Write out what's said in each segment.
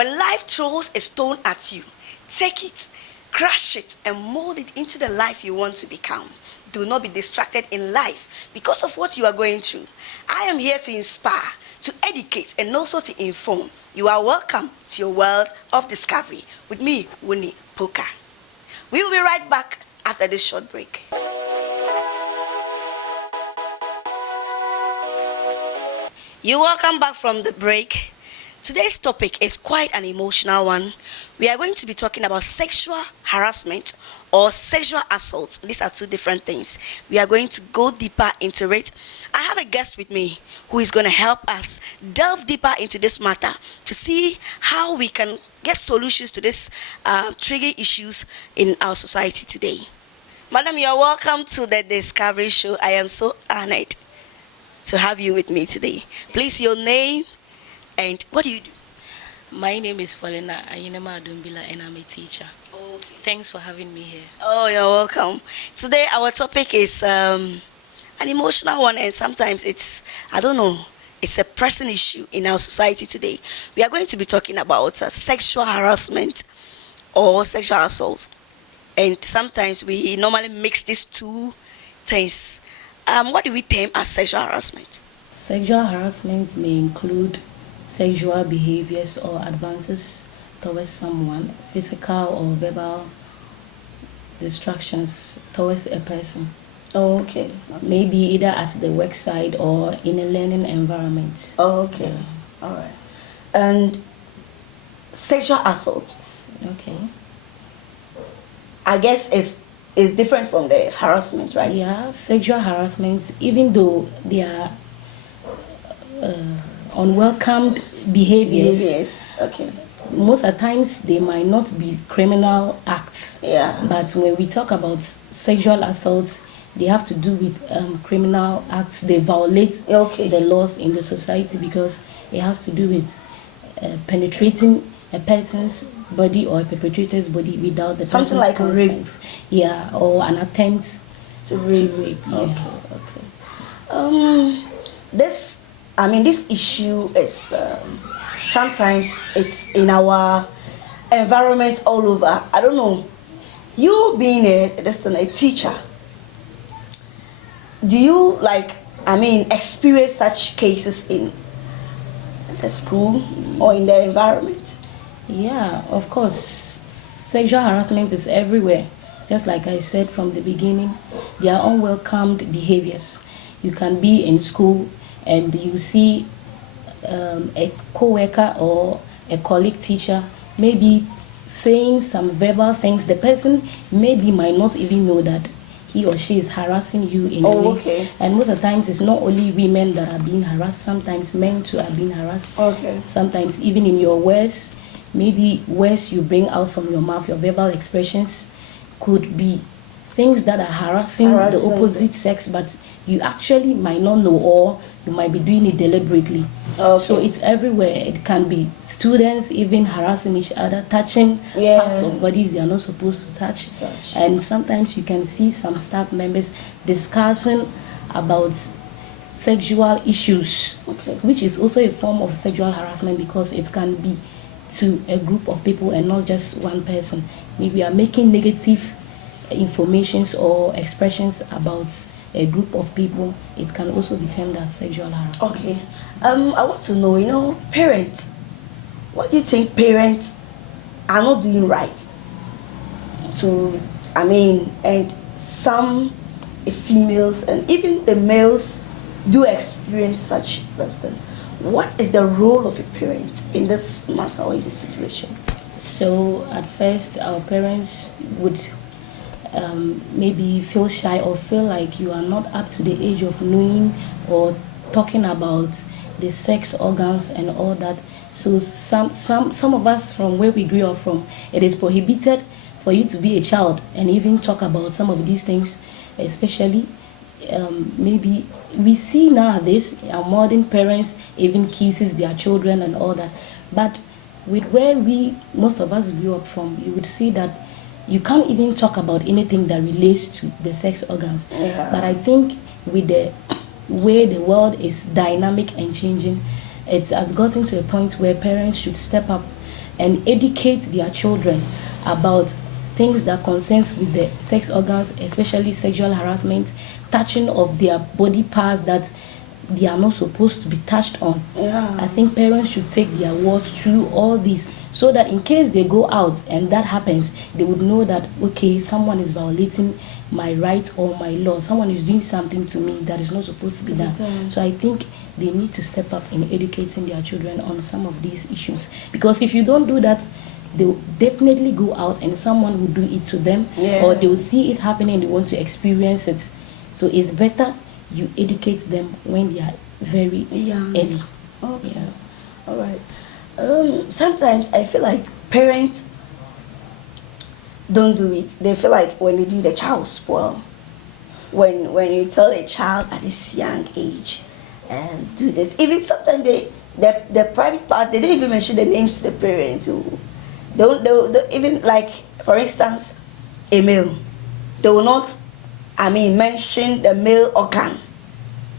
When life throws a stone at you, take it, crush it, and mold it into the life you want to become. Do not be distracted in life because of what you are going through. I am here to inspire, to educate, and also to inform. You are welcome to your world of discovery with me, Winnie Poka. We will be right back after this short break. You're welcome back from the break. Today's topic is quite an emotional one. We are going to be talking about sexual harassment or sexual assault. These are two different things. We are going to go deeper into it. I have a guest with me who is going to help us delve deeper into this matter to see how we can get solutions to this triggering issues in our society today. Madam, you are welcome to the Discovery Show. I am so honored to have you with me today. Please, your name and what do you do? My name is Paulina Ayinema Adumbila and I'm a teacher. Okay. Thanks for having me here. Oh, you're welcome. Today our topic is an emotional one, and sometimes it's a pressing issue in our society today. We are going to be talking about sexual harassment or sexual assault, and sometimes we normally mix these two things. What do we term as sexual harassment? Sexual harassment may include sexual behaviors or advances towards someone, physical or verbal distractions towards a person. Oh, okay. Maybe either at the work site or in a learning environment. Oh, okay. Yeah. All right. And sexual assault. Okay. I guess is different from the harassment, right? Yeah, sexual harassment, even though they are unwelcomed behaviors. Yes. Okay. Most of the times they might not be criminal acts. Yeah. But when we talk about sexual assaults, they have to do with criminal acts. They violate the laws in the society because it has to do with penetrating a person's body or a perpetrator's body without the something like consent. Rape. Yeah, or an attempt to rape. Yeah. Okay. This issue is sometimes it's in our environment all over. I don't know. You being a teacher, do you experience such cases in the school or in the environment? Yeah, of course. Sexual harassment is everywhere. Just like I said from the beginning, they are unwelcomed behaviors. You can be in school and you see a co-worker or a colleague teacher maybe saying some verbal things. The person maybe might not even know that he or she is harassing you in a way. Okay. And most of the times it's not only women that are being harassed, sometimes men too are being harassed. Okay. Sometimes even in your words, maybe words you bring out from your mouth, your verbal expressions could be things that are harassing the opposite sex, but you actually might not know, or you might be doing it deliberately. Okay. So it's everywhere. It can be students even harassing each other, touching parts of bodies they are not supposed to touch. And sometimes you can see some staff members discussing about sexual issues, which is also a form of sexual harassment because it can be to a group of people and not just one person. Maybe we are making negative informations or expressions about a group of people. It can also be termed as sexual harassment. Okay. I want to know, parents, what do you think parents are not doing right and some females and even the males do experience such person. What is the role of a parent in this matter or in this situation? So at first our parents would maybe feel shy or feel like you are not up to the age of knowing or talking about the sex organs and all that. So some of us, from where we grew up from, it is prohibited for you to be a child and even talk about some of these things, especially maybe we see nowadays our modern parents even kisses their children and all that. But with where most of us grew up from, you would see that you can't even talk about anything that relates to the sex organs. Yeah. But I think with the way the world is dynamic and changing, it has gotten to a point where parents should step up and educate their children about things that concerns with the sex organs, especially sexual harassment, touching of their body parts that they are not supposed to be touched on. Yeah. I think parents should take their words through all this, so that in case they go out and that happens, they would know that, okay, someone is violating my right or my law. Someone is doing something to me that is not supposed to be done. So I think they need to step up in educating their children on some of these issues. Because if you don't do that, they'll definitely go out and someone will do it to them, or they will see it happening and they want to experience it. So it's better you educate them when they are very early. Okay. Yeah. All right. Sometimes I feel like parents don't do it. They feel like when they do, the child spoil. When you tell a child at this young age and do this, even sometimes the private parts, they don't even mention the names to the parents. They don't even, like, for instance, a male, they will not, mention the male organ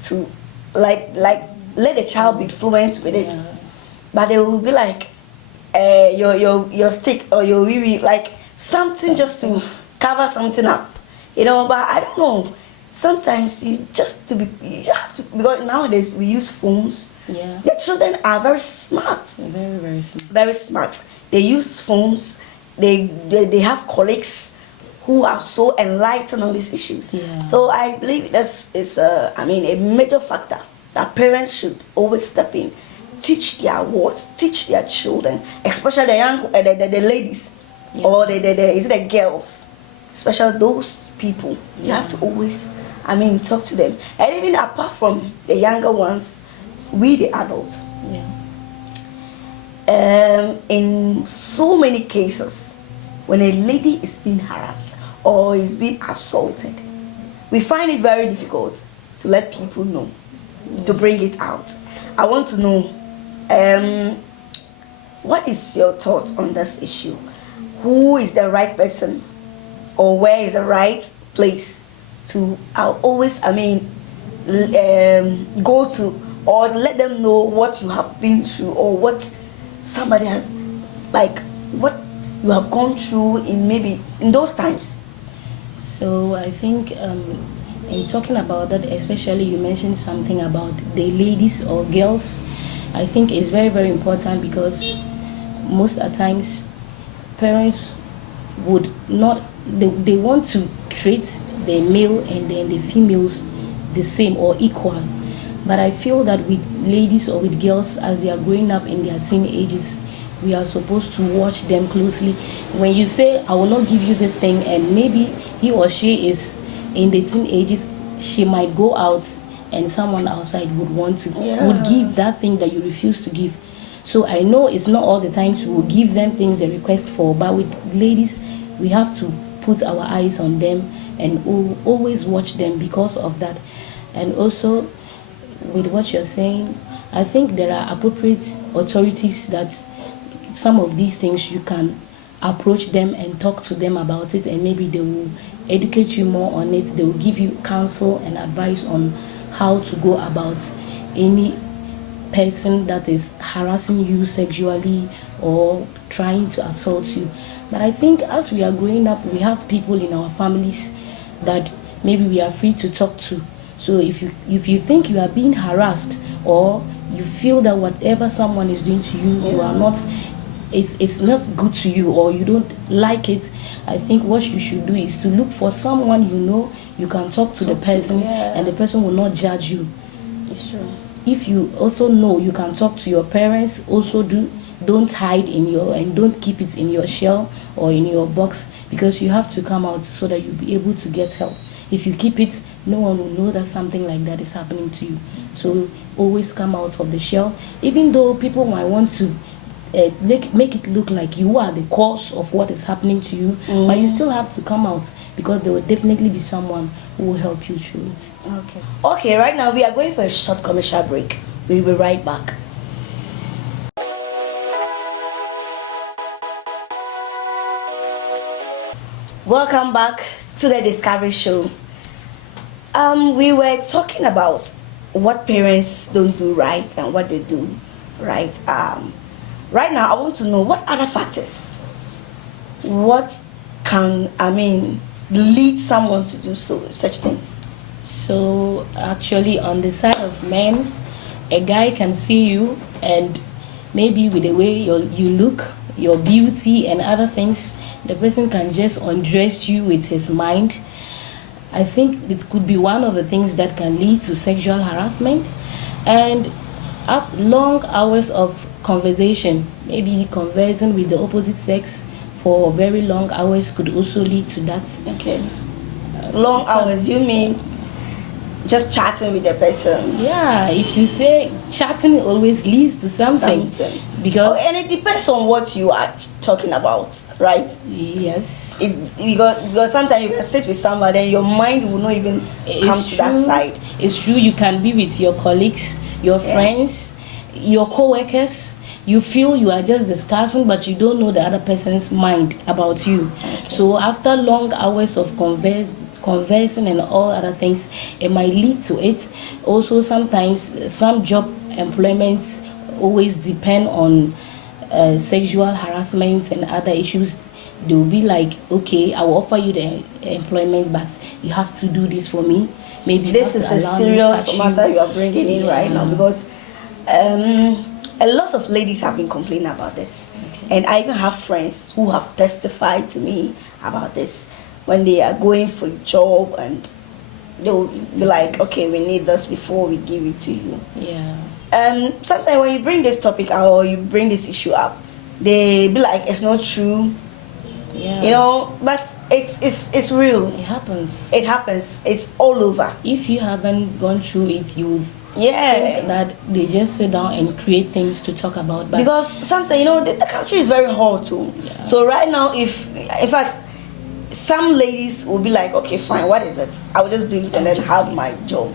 to like let the child be fluent with it, but they will be like your stick or your wee wee, like something just to cover something up, But I don't know. Sometimes you have to, because nowadays we use phones. The children are very smart. Very, very smart. Very smart. They use phones. They have colleagues who are so enlightened on these issues. So I believe this is a major factor that parents should always step in, teach their words, teach their children, especially the young, the ladies, or the girls, especially those people. You have to always, talk to them, and even apart from the younger ones, we the adults. In so many cases, when a lady is being harassed or is being assaulted, we find it very difficult to let people know, to bring it out. I want to know, what is your thoughts on this issue? Who is the right person, or where is the right place to always, go to, or let them know what you have been through, or what somebody has, like, what you have gone through in those times? So I think in talking about that, especially you mentioned something about the ladies or girls. I think it's very, very important, because most of the times parents would not, they want to treat the male and then the females the same or equal. But I feel that with ladies or with girls, as they are growing up in their teen ages, we are supposed to watch them closely. When you say, I will not give you this thing, and maybe he or she is in the teen ages, she might go out and someone outside would give that thing that you refuse to give. So I know it's not all the times we will give them things they request for, but with ladies, we have to put our eyes on them and always watch them because of that. And also, with what you're saying, I think there are appropriate authorities that some of these things you can approach them and talk to them about it, and maybe they will educate you more on it. They will give you counsel and advice on how to go about any person that is harassing you sexually or trying to assault you. But I think as we are growing up, we have people in our families that maybe we are free to talk to. So if you think you are being harassed, or you feel that whatever someone is doing to you, you are not, it's not good to you, or you don't like it, I think what you should do is to look for someone you can talk to the person, and the person will not judge you. It's true. If you also know you can talk to your parents, also don't hide and don't keep it in your shell or in your box, because you have to come out so that you'll be able to get help. If you keep it, no one will know that something like that is happening to you. So always come out of the shell, even though people might want to make it look like you are the cause of what is happening to you, but you still have to come out, because there will definitely be someone who will help you through it. Okay, right now we are going for a short commercial break. We'll be right back. Welcome back to the Discovery Show. We were talking about what parents don't do right and what they do right. Right now, I want to know what other factors, what can, lead someone to do such thing. So actually, on the side of men, a guy can see you, and maybe with the way you look, your beauty and other things, the person can just undress you with his mind. I think it could be one of the things that can lead to sexual harassment. And after long hours of conversation, maybe conversing with the opposite sex for very long hours could also lead to that. Okay. Long hours, you mean just chatting with the person? Yeah, if you say chatting always leads to something. Because and it depends on what you are talking about, right? Yes. Because sometimes you can sit with somebody and your mind will not even come to that side. It's true. You can be with your colleagues, your friends, your co-workers. You feel you are just discussing, but you don't know the other person's mind about you. Okay. So after long hours of conversing and all other things, it might lead to it. Also, sometimes some job employments always depend on sexual harassment and other issues. They will be like, okay, I will offer you the employment, but you have to do this for me. Maybe this is a serious matter you are bringing in right now, because a lot of ladies have been complaining about this. Okay. And I even have friends who have testified to me about this when they are going for a job, and they'll be like, okay, we need this before we give it to you. Yeah. Sometimes when you bring this topic out or you bring this issue up, they be like, it's not true. Yeah. You know, but it's real. It happens. It happens. It's all over. If you haven't gone through it, you would think that they just sit down and create things to talk about. But because sometimes, you know, the country is very hot too. Yeah. So right now, in fact, some ladies will be like, okay, fine, what is it? I will just do it and then have my job.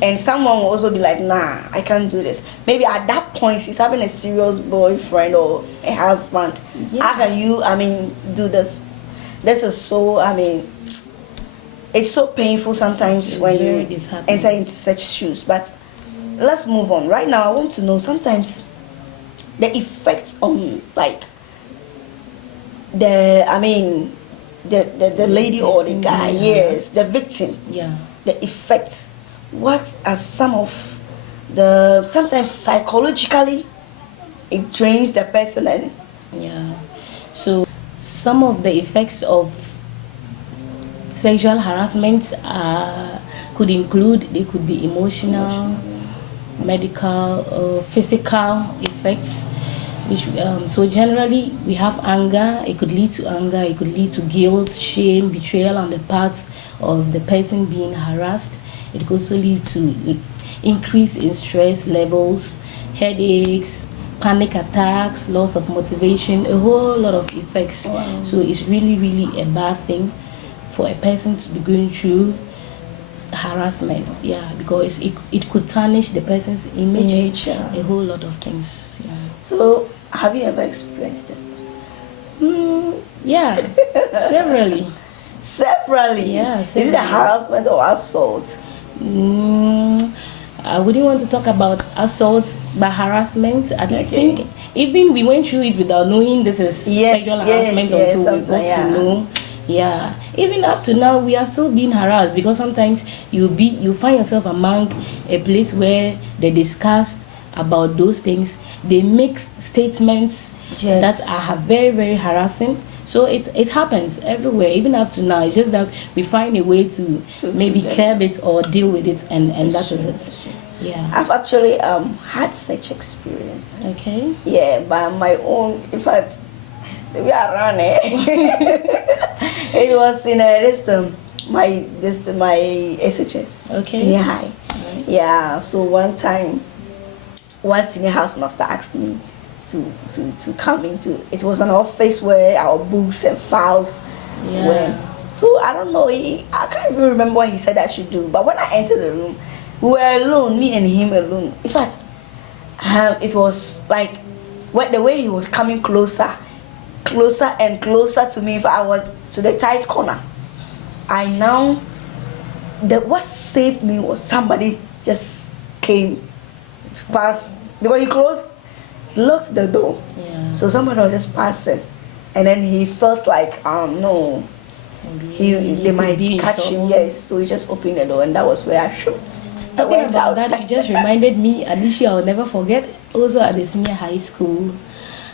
And someone will also be like, nah, I can't do this. Maybe at that point, he's having a serious boyfriend or a husband. Yeah. How can you, do this? This is so, it's so painful sometimes when you enter into such shoes. But let's move on. Right now, I want to know sometimes the effects on, like, the lady or the guy, yes, the victim. Yeah. The effects. What are some of the, sometimes psychologically it drains the person? And yeah, so some of the effects of sexual harassment could include, they could be emotional, medical, physical effects, which so generally we have anger. It could lead to anger, it could lead to guilt, shame, betrayal on the part of the person being harassed. It could also lead to increase in stress levels, headaches, panic attacks, loss of motivation, a whole lot of effects. Wow. So it's really, really a bad thing for a person to be going through harassment. Yeah, because it could tarnish the person's image, a whole lot of things. Yeah. So have you ever experienced it? Yeah, severally. Severally? Yeah, severally. Is it a harassment or assault? I wouldn't want to talk about assaults, but harassment. I think even we went through it without knowing this is sexual harassment until we got to know. Yeah, even up to now we are still being harassed, because sometimes you find yourself among a place where they discuss about those things. They make statements that are very, very harassing. So it happens everywhere, even up to now. It's just that we find a way to maybe curb it or deal with it, and that is it. Yeah. I've actually had such experience. Okay. Yeah, by my own. In fact, we are running. It was in my SHS. Okay. Senior high. Right. Yeah. So one time, one senior house master asked me to come into, it was an office where our books and files were. So I don't know, I can't even remember what he said I should do. But when I entered the room, we were alone, me and him alone. In fact, it was like the way he was coming closer and closer to me. If I was to the tight corner, what saved me was somebody just came past, because locked the door. Yeah. So somebody was just passing, and then he felt like no, they could might be in catch him. trouble. Yes, so he just opened the door, and that was where I Talking went about out. that, you just reminded me an issue I'll never forget. Also at the senior high school,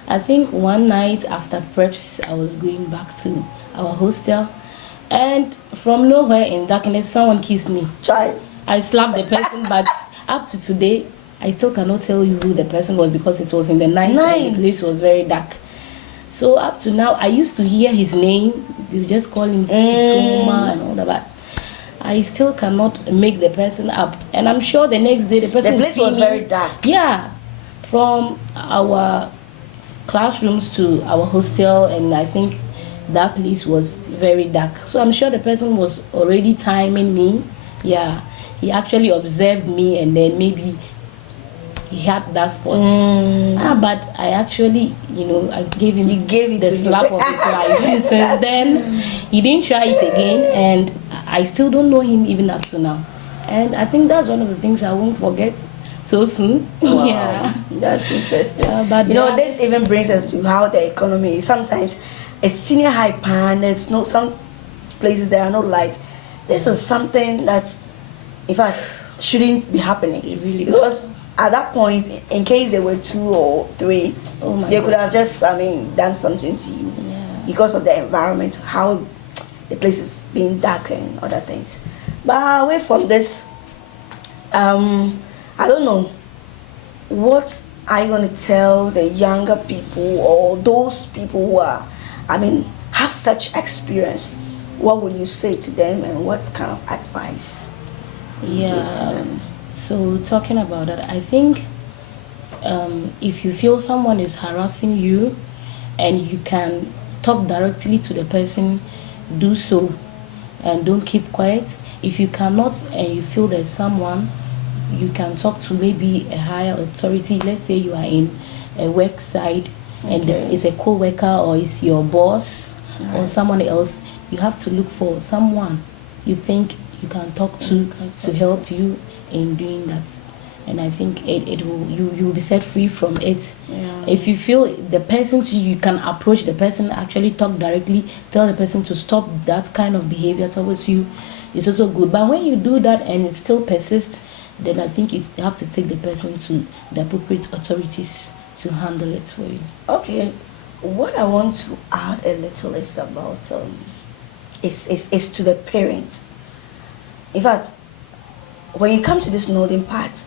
I think one night after preps, I was going back to our hostel, and from nowhere in darkness, someone kissed me. Try. I slapped the person, but up to today, I still cannot tell you who the person was because it was in the night and the place was very dark. So up to now, I used to hear his name. They would just call him Toma and all that. But I still cannot make the person up. And I'm sure the next day the person The will place see was me. very dark. Yeah, from our classrooms to our hostel, and I think that place was very dark. So I'm sure the person was already timing me. Yeah, he actually observed me, and then maybe he had that spot. But I actually, I gave him You gave it the to him. slap of his life. And since then, he didn't try it again, and I still don't know him even up to now. And I think that's one of the things I won't forget so soon. Wow, Yeah, that's interesting. but This even brings us to how the economy is. Sometimes a senior high pan, there's no some places there are no lights. This is something that, in fact, shouldn't be happening. It really Because at that point, in case there were 2 or 3, Oh my they could God. have just, done something to you Yeah. because of the environment, how the place is being dark and other things. But away from this, I don't know, what are you going to tell the younger people or those people who are, have such experience? What will you say to them, and what kind of advice you give to Yeah. them? So talking about that, I think if you feel someone is harassing you and you can talk directly to the person, do so and don't keep quiet. If you cannot and you feel there's someone, you can talk to maybe a higher authority. Let's say you are in a work side and Okay. it's a co-worker or it's your boss or Right. someone else. You have to look for someone you think you can talk to help you in doing that. And I think it will you will be set free from it. Yeah. If you feel the person you can approach the person, actually talk directly, tell the person to stop that kind of behavior towards you. It's also good. But when you do that and it still persists, then I think you have to take the person to the appropriate authorities to handle it for you. Okay, what I want to add a little is about is to the parents. In fact, when you come to this northern part,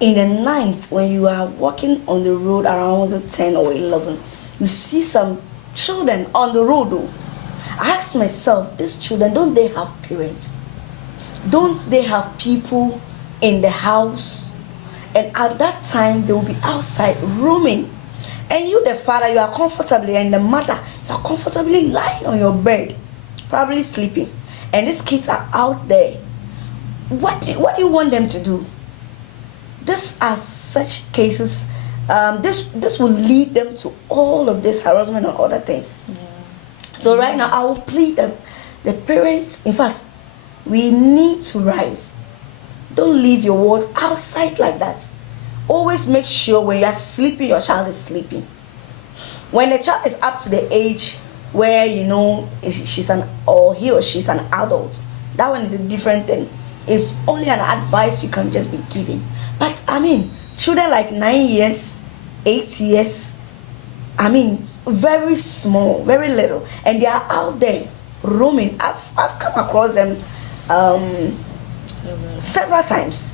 in the night when you are walking on the road around 10 or 11, you see some children on the road. Though. I ask myself, these children, don't they have parents? Don't they have people in the house? And at that time, they will be outside roaming. And you, the father, you are comfortably, and the mother, you are comfortably lying on your bed, probably sleeping. And these kids are out there. What do you want them to do? These are such cases. This will lead them to all of this harassment and other things. Yeah. So right now, I will plead that the parents, in fact, we need to rise. Don't leave your walls outside like that. Always make sure when you are sleeping, your child is sleeping. When the child is up to the age where she's he or she's an adult, that one is a different thing. It's only an advice you can just be giving. But children like 9 years, 8 years, very small, very little, and they are out there roaming. I've come across them several times.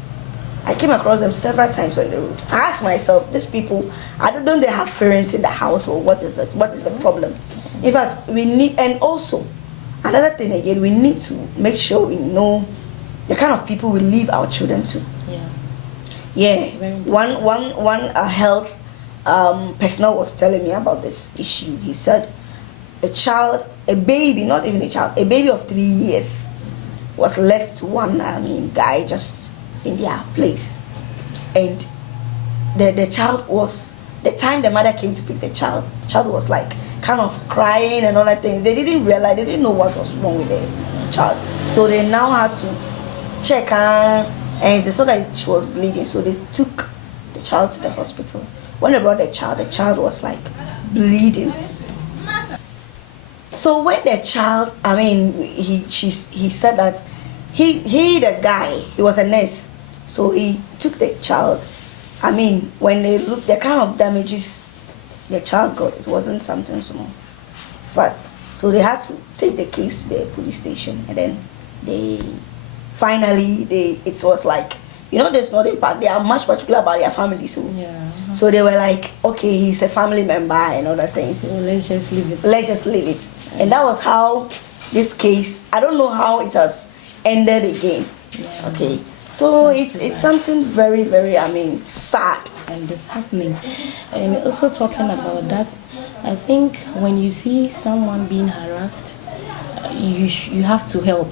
I came across them several times on the road. I asked myself, these people, don't they have parents in the house, or what is it? What is the problem? In fact, we need, and also another thing again, we need to make sure we know the kind of people we leave our children to. Yeah. One health personnel was telling me about this issue. He said a baby, not even a child, a baby of 3 years was left to one guy just in their place, and the child was, the time the mother came to pick the child was like kind of crying and all that thing. They didn't realize, they didn't know what was wrong with the child, so they now had to check her, and they saw that she was bleeding, so they took the child to the hospital. When they brought the child was like bleeding. So when the child, I mean, he said that the guy, he was a nurse, so he took the child. I mean, when they looked, the kind of damages the child got, it wasn't something small. But so they had to take the case to the police station, and then it was like, there's no impact. They are much particular about their family, so Yeah. so they were like, okay, he's a family member and other things. So let's just leave it. Let's just leave it. And that was how this case, I don't know how it has ended again. Yeah. Okay. So That's it's something very, very, I mean, sad. And disheartening. And also talking about that, I think when you see someone being harassed, you have to help.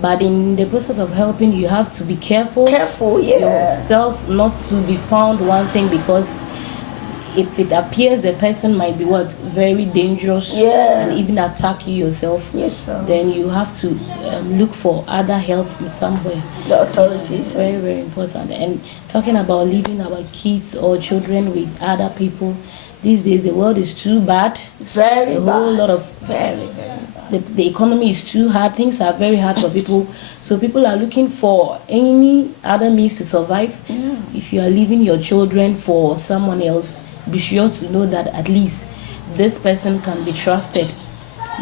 But in the process of helping, you have to be careful. Careful, yeah. Yourself not to be found one thing, because if it appears the person might be very dangerous, Yeah. and even attack you yourself, Yes, sir. then you have to look for other help from somewhere. The authorities. Very, very important. And talking about leaving our kids or children with other people, these days the world is too bad. Very A bad. whole lot of Very, very bad. the economy is too hard. Things are very hard for people. So people are looking for any other means to survive. Yeah. If you are leaving your children for someone else, be sure to know that at least this person can be trusted,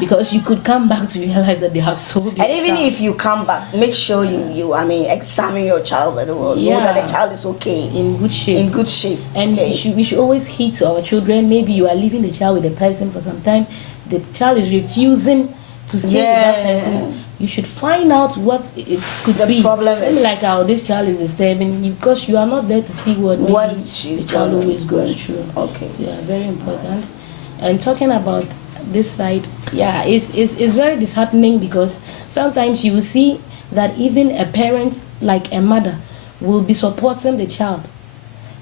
because you could come back to realize that they have sold your And even child. if you come back, make sure you examine your child very well. Know that the child is okay. In good shape. In good shape. And okay. we should always heed to our children. Maybe you are leaving the child with a person for some time, the child is refusing to stay with that person. You should find out what it could The be. problem Maybe is- like how this child is disturbing you, because you are not there to see what maybe she's the child going always goes through. Okay. So yeah, very important. And talking about this side, yeah, it's very disheartening, because sometimes you will see that even a parent, like a mother, will be supporting the child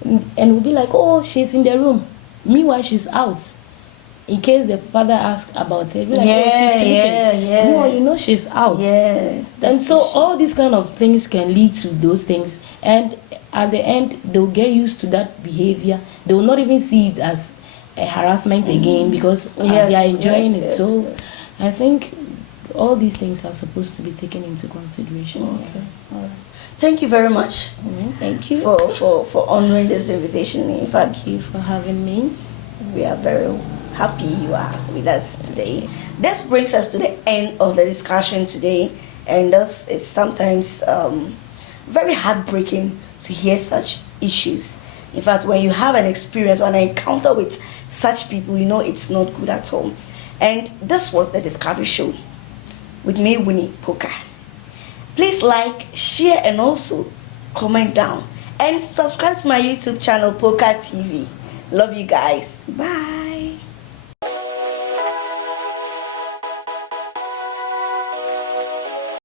and will be like, oh, she's in the room, meanwhile she's out. In case the father asks about it, be like, oh, she's sleeping. yeah. No, she's out. Yeah. And so all these kind of things can lead to those things, and at the end they'll get used to that behavior. They will not even see it as a harassment again, because they are enjoying it. So yes. I think all these things are supposed to be taken into consideration. Okay. All right. Thank you very much Thank you. for honoring this invitation. In fact, Thank you for having me. we are very happy you are with us today. This brings us to the end of the discussion today, and this is sometimes very heartbreaking to hear such issues. In fact, when you have an experience or an encounter with such people, you know it's not good at all. And this was the Discovery Show with me, Winnie Poker. Please like, share, and also comment down, and subscribe to my YouTube channel, Poker TV. Love you guys. Bye.